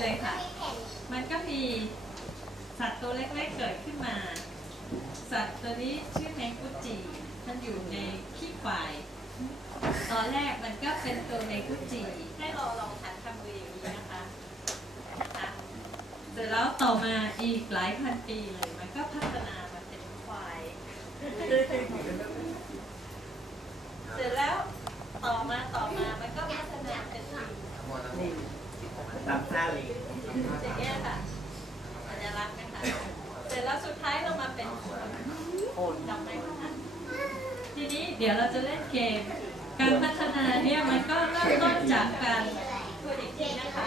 เลยค่ะ มันก็มีสัตว์ตัวเล็กๆเกิดขึ้นมา สัตว์ตัวนี้ชื่อแมงกุจิมันอยู่ในขี้ควาย ตอนแรกมันก็เป็นตัวแมงกุจิให้เราลองหัดทำมืออย่างนี้นะคะนะคะเสร็จแล้วต่อมาอีกหลายพันปีเลย มันก็พัฒนามาเป็นควาย เสร็จแล้วต่อมาต่อมามันก็พัฒนาเป็นลิง ตามท่าเลย อย่างเงี้ยค่ะสัญลักษณ์นะคะ เสร็จแล้วสุดท้ายเรามาเป็นคนคนจำได้ไหมคะทีนี้เดี๋ยวเราจะเล่นเกม การพัฒนาเนี่ยมันก็เริ่มต้นจากการพูดอีกทีนะคะ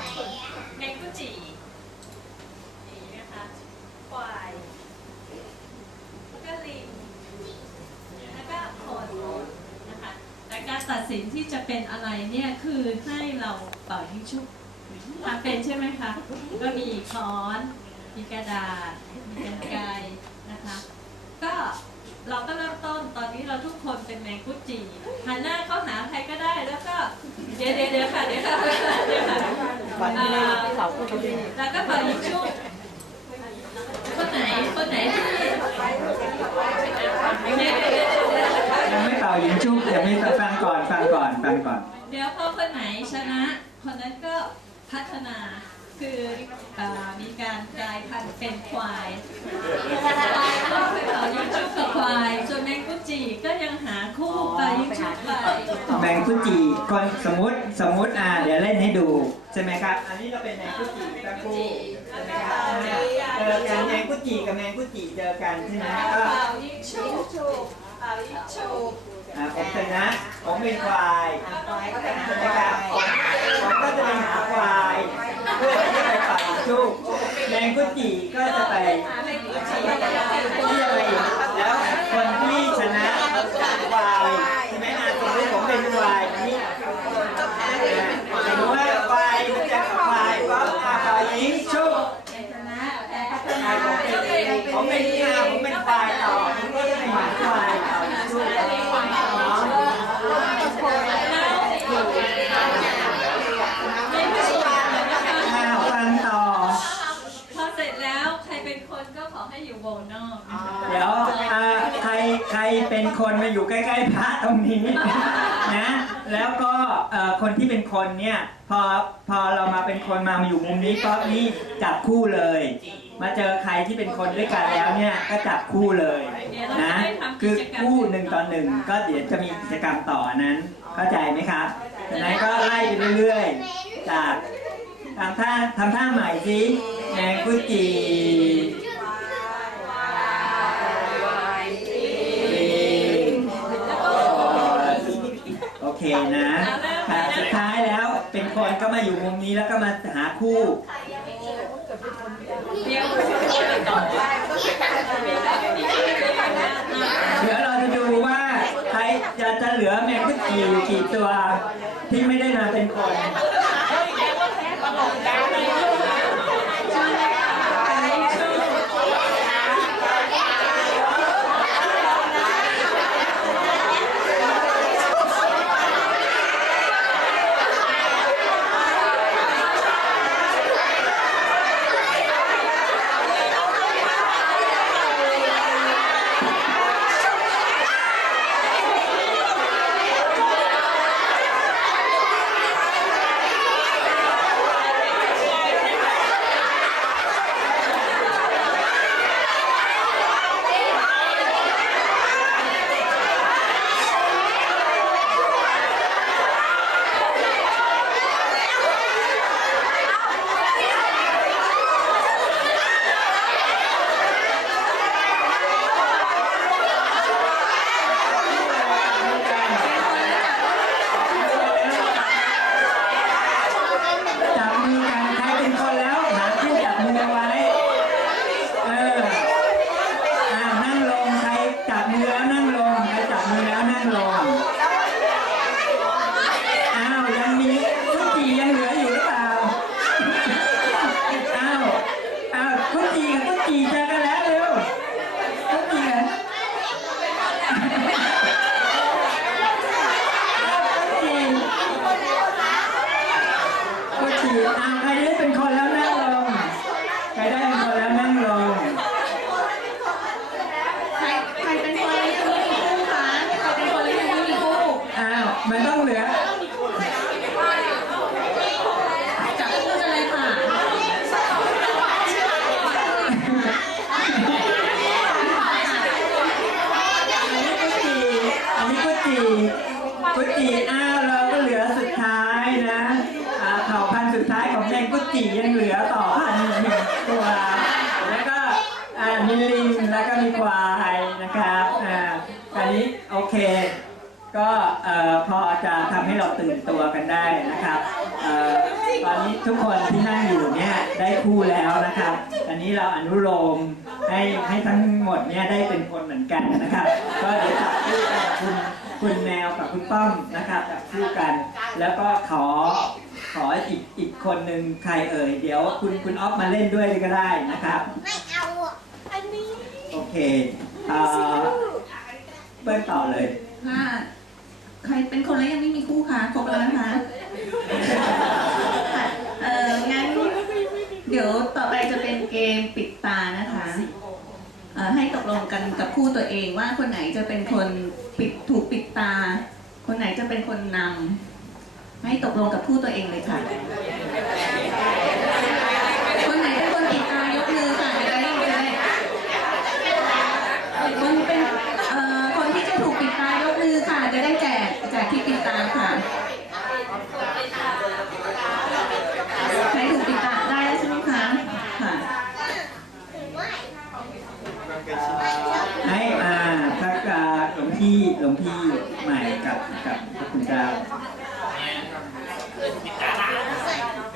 แมงกุจินี่นะคะควายแล้วก็ลิง แล้วก็คนนะคะแต่การตัด สินที่จะเป็นอะไรเนี่ยคือให้เราเป่ายิงชุบทำเป็นใช่ไหมคะ ก็มีค้อน มีกระดาษ มีกันไกรนะคะ ก็เราก็เริ่มต้นตอนนี้เราทุกคนเป็นแมงกุจีหันหน้าเข้าหาใครก็ได้แล้วก็เดี๋ยวเดี๋ยวค่ะเดี๋ยวค่ะเดี๋ยวค่ะแล้วก็เป่ายิงชุบคนไหนคนไหนที่ เดี๋ยวเดี๋ยวเดี๋ยวเดี๋ยวเดี๋ยวยังไม่เป่ายิงชุบยังไม่ฟังก่อนฟังก่อนฟังก่อน เดี๋ยวพอคนไหนชนะคนนั้นก็พัฒนาคือเออมีการกลายพันธุ์เป็นควายควายก็ไปต่อยิงชุบกับควายส่วนแมงกุจิก็ยังหาคู่ไปยิงชุบไปแมงกุจิคนสมมติสมมติอ่าเดี๋ยวเล่นให้ดูใช่ไหมครับ อันนี้เราเป็นแมงกุจิตะคู่ใช่ไหมครับเจอกันแมงกุจิกับแมงกุจิเจอกันใช่ไหมก็เป่ายิงชุบเป่ายิงชุบ อ่าผมชนะผมเป็นควายใช่ไหมครับผมก็จะไปหาควายเพื่อที่จะไปเป่ายิงชุบแมงกุจิก็จะไปหาแมงกุจิที่อะไรอีกแล้วคนที่ชนะควายใช่ไหมอะสมมติผมเป็นควายอันนี้สมมติว่าควายมันจะกับควายก็อาควายยิงชุบชนะแต่พัฒนาอะผมเป็นผมเป็นอะผมเป็นควายต่อผมก็จะไปหาควายต่อยิงชุบอ๋ออ้าวฟังต่อ พอเสร็จแล้วใครเป็นคนก็ขอให้อยู่วงนอก นะคะเดี๋ยวอ่าใครใครเป็นคนมาอยู่ใกล้ๆพระตรงนี้ นะแล้วก็เอ่อคนที่เป็นคนเนี่ยพอพอเรามาเป็นคนมามาอยู่มุมนี้ก็นี่จับคู่เลย มาเจอใครที่เป็นคนด้วยกันแล้วเนี่ยก็จับคู่เลยนะคือคู่หนึ่งต่อหนึ่งก็เดี๋ยวจะมีกิจกรรมต่อนั้นเข้าใจไหมครับจากนั้นก็ไล่ไปเรื่อยๆจากทำท่าทำท่าใหม่สิแมงกุจี นะค่ะสุดท้ายแล้วเป็นคนก็มาอยู่มุมนี้แล้วก็มาหาคู่เดี๋ยวก่อนเดี๋ยวเราจะดูว่าใครจะจะเหลือแมงกุจีอยู่กี่ตัวที่ไม่ได้มาเป็นคน National กุฏิอ้าเราก็เหลือสุดท้ายนะอ่าเผ่าพันธุ์สุดท้ายของแมงกุฏิยังเหลือต่อพันหนึ่งตัว แล้วก็อ่ามีลิงแล้วก็มีควายนะครับอ่านี้โอเค ก็เอ่อพอจะทำให้เราตื่นตัวกันได้นะครับตอนนี้ทุกคนที่นั่งอยู่เนี่ยได้คู่แล้วนะครับตอนนี้เราอนุโลมให้ให้ทั้งหมดเนี่ยได้เป็นคนเหมือนกันนะครับ ก็เดี๋ยวจับคู่กันคุณ คุณแมวกับคุณป้อมนะครับจับคู่กัน แล้วก็ขอขออีกอีกคนหนึ่งใครเอ่ย เดี๋ยวคุณคุณออฟมาเล่นด้วยก็ได้นะครับ ไม่เอาอะอันนี้โอเคเอ่อเปิ้ลต่อเลยค่ะใครเป็นคนแล้วยังไม่มีคู่คะครบแล้วนะคะค่ะเอองั้นเดี๋ยวต่อไปจะเป็นเกมปิดตานะคะเอ่อให้ตกลงกันกับคู่ตัวเองว่าคนไหนจะเป็นคน ปิดถูกปิดตา คนไหนจะเป็นคนนำให้ตกลงกับผู้ตัวเองเลยค่ะ คนไหนเป็นคนปิดตายกมือค่ะจะได้จะได้คนเป็นเอ่อคนที่จะถูกปิดตายกมือค่ะ จะได้แจกแจกที่ปิดตาค่ะ ใครถูกปิดตาได้แล้วใช่ไหมคะ ค่ะ ให้อ่าทักอ่าหลวงพี่หลวงพี่ใหม่กับกับพระคุณเจ้า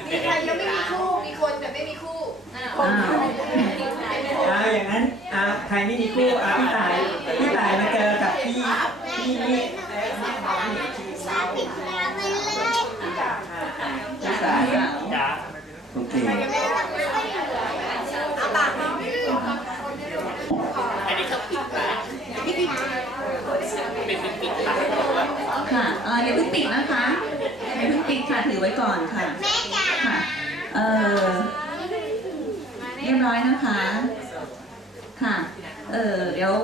มีใครยังไม่มีคู่ มีคนแต่ไม่มีคู่ อ้าวอ่าอย่างนั้นอ่าใครไม่มีคู่อ่าพี่ตายพี่ตายมาเจอกับพี่พี่นี่สาปิดตาไปเลยพี่ตายโอเคเอาปากมาค่ะเอ่ออย่าเพิ่งปิดนะคะอย่าเพิ่งปิดค่ะถือไว้ก่อนค่ะ แม่จ๋าค่ะ เออ ร้อยนะคะ ค่ะ เออเดี๋ยว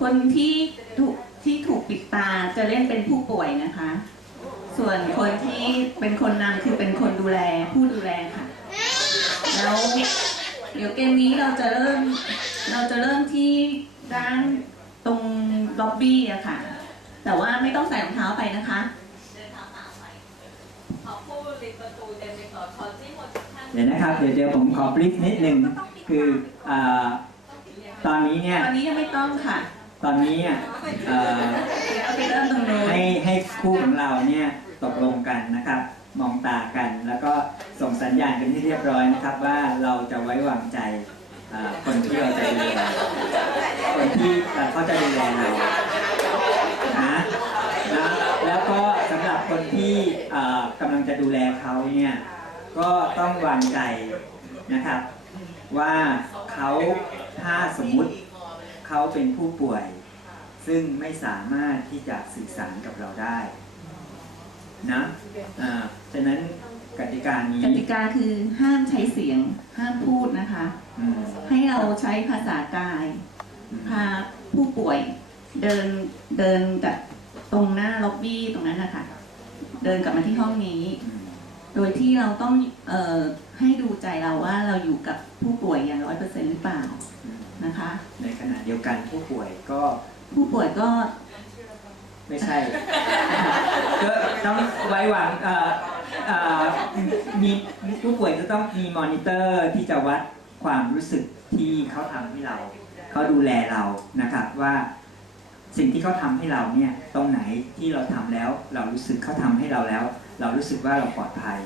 คนที่ถูกที่ถูกปิดตาจะเล่นเป็นผู้ป่วยนะคะ ส่วนคนที่เป็นคนนำคือเป็นคนดูแลผู้ดูแลค่ะ แล้วเดี๋ยวเกมนี้เราจะเริ่ม เราจะเริ่มที่ด้านตรงล็อบบี้อะค่ะ แต่ว่าไม่ต้องใส่รองเท้าไปนะคะ เดี๋ยวนะครับเดี๋ยวเดี๋ยวผมขอบลิฟนิดนึงคืออ่าตอนนี้เนี่ยตอนนี้ยังไม่ต้องค่ะตอนนี้อะเอ่อเอาไปเริ่มตรงโน้นให้ให้คู่ของเราเนี่ยตกลงกันนะครับ มองตากัน แล้วก็ส่งสัญญาณกันที่เรียบร้อยนะครับ ว่าเราจะไว้วางใจอ่าคนที่เราจะดูแลคนที่เขาจะดูแลเรานะนะแล้วก็สำหรับคนที่อ่ากำลังจะดูแลเขาเนี่ย ก็ต้องวางใจนะครับ ว่าเขาถ้าสมมุติเขาเป็นผู้ป่วย ซึ่งไม่สามารถที่จะสื่อสารกับเราได้นะอ่าฉะนั้นกติกานี้กติกาคือห้ามใช้เสียงห้ามพูดนะคะอืมให้เราใช้ภาษากายอืมพาผู้ป่วยเดินเดินจากตรงหน้าล็อบบี้ตรงนั้นนะคะ เดินกลับมาที่ห้องนี้อืม โดยที่เราต้องเอ่อให้ดูใจเราว่าเราอยู่กับผู้ป่วยอย่างร้อยเปอร์เซ็นต์หรือเปล่าอืมนะคะ ในขณะเดียวกันผู้ป่วยก็ผู้ป่วยก็ไม่ใช่ก็ต้องไว้วางเอ่อเอ่อมีผู้ป่วยจะต้องมีมอนิเตอร์ที่จะวัดความรู้สึกที่เขาทำให้เราเขาดูแลเรานะครับว่าสิ่งที่เขาทำให้เราเนี่ยตรงไหนที่เราทำแล้ว เรารู้สึกเขาทำให้เราแล้ว เรารู้สึกว่าเราปลอดภัย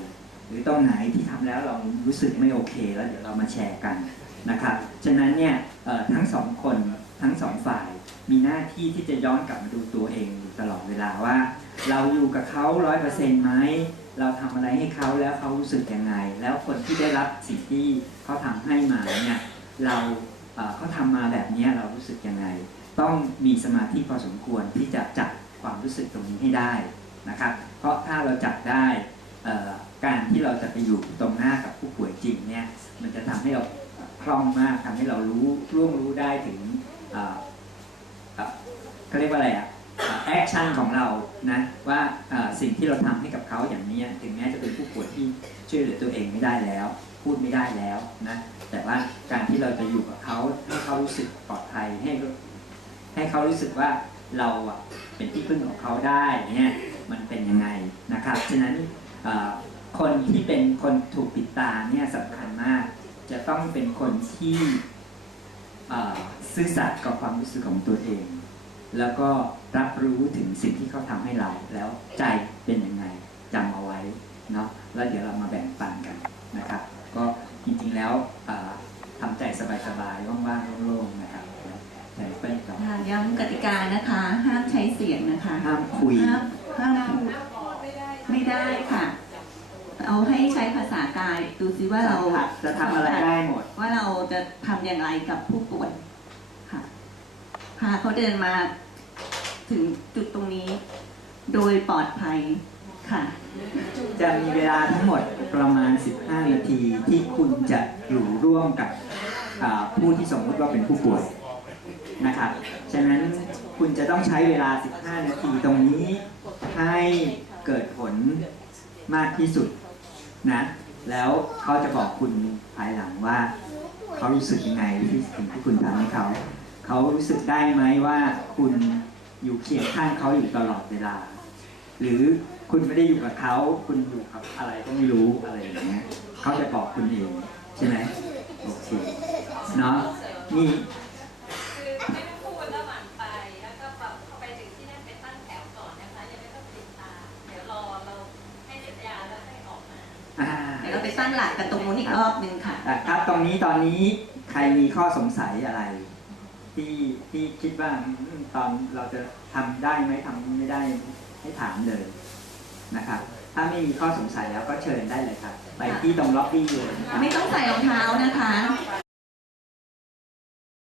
หรือตรงไหนที่ทำแล้วเรารู้สึกไม่โอเค แล้วเดี๋ยวเรามาแชร์กันนะครับฉะนั้นเนี่ยทั้งสองคนทั้งสองฝ่ายมีหน้าที่ที่จะย้อนกลับมาดูตัวเองตลอดเวลาว่า เราอยู่กับเขาร้อยเปอร์เซ็นต์ไหมเราทำอะไรให้เขาแล้วเขารู้สึกยังไง แล้วคนที่ได้รับสิ่งที่เขาทำให้มาเนี่ยเราเขาทำมาแบบนี้เรารู้สึกยังไง ต้องมีสมาธิพอสมควรที่จะจับความรู้สึกตรงนี้ให้ได้ นะครับ เพราะถ้าเราจับได้การที่เราจะไปอยู่ตรงหน้ากับผู้ป่วยจริงเนี่ยมันจะทำให้เราคล่องมากทำให้เรารู้ร่วงรู้ได้ถึงเขาเรียกว่าอะไรอะแอคชั่นของเรานะว่าสิ่งที่เราทำให้กับเขาอย่างนี้ถึงแม้จะเป็นผู้ป่วยที่ช่วยเหลือตัวเองไม่ได้แล้ว พูดไม่ได้แล้วนะแต่ว่าการที่เราจะอยู่กับเขาให้เขารู้สึกปลอดภัยให้ให้เขารู้สึกว่าเราเป็นที่พึ่งของเขาได้เนี่ย มันเป็นยังไงนะครับฉะนั้นเอ่อคนที่เป็นคนถูกปิดตาเนี่ยสำคัญมาก จะต้องเป็นคนที่เอ่อซื่อสัตย์กับความรู้สึกของตัวเอง แล้วก็รับรู้ถึงสิ่งที่เขาทำให้เรา แล้วใจเป็นยังไงจำเอาไว้เนาะแล้วเดี๋ยวเรามาแบ่งปันกันนะครับ ก็จริงๆแล้วเอ่อทำใจสบายๆว่างๆโล่งๆนะครับใจเปิ้ลครับค่ะย้ำกติกานะคะ ห้ามใช้เสียงนะคะ ห้ามคุย ห้ามห้ามพูดไม่ได้ค่ะ เอาให้ใช้ภาษากายดูซิว่าเราสัมผัสจะทำอะไรได้หมด ว่าเราจะทำอย่างไรกับผู้ป่วยค่ะ พาเขาเดินมาถึงจุดตรงนี้ โดยปลอดภัยค่ะ จะมีเวลาทั้งหมดประมาณ 15 นาทีที่คุณจะอยู่ร่วมกับอ่าผู้ที่สมมุติว่าเป็นผู้ป่วยนะครับ ฉะนั้นคุณจะต้องใช้เวลา 15 นาทีตรงนี้ ให้เกิดผลมากที่สุดนะ แล้วเขาจะบอกคุณภายหลังว่า เขารู้สึกยังไงที่สิ่งที่คุณทำให้เขาเขารู้สึกได้ไหมว่าคุณอยู่เคียงข้างเขาอยู่ตลอดเวลา หรือคุณไม่ได้อยู่กับเขา คุณอยู่กับอะไรก็ไม่รู้อะไรอย่างเงี้ยเขาจะบอกคุณเองใช่ไหมโอเคเนาะนี่ เดี๋ยวเราไปตั้งหลักกันตรงนู้นอีกรอบนึงค่ะ อะครับตรงนี้ตอนนี้ใครมีข้อสงสัยอะไร ที่ที่คิดว่าอืมตอนเราจะทำได้ไหมทำไม่ได้ให้ถามเลยนะครับ ถ้าไม่มีข้อสงสัยแล้วก็เชิญได้เลยครับ ไปที่ตรงล็อบบี้เลยนะครับ ไม่ต้องใส่รองเท้านะคะ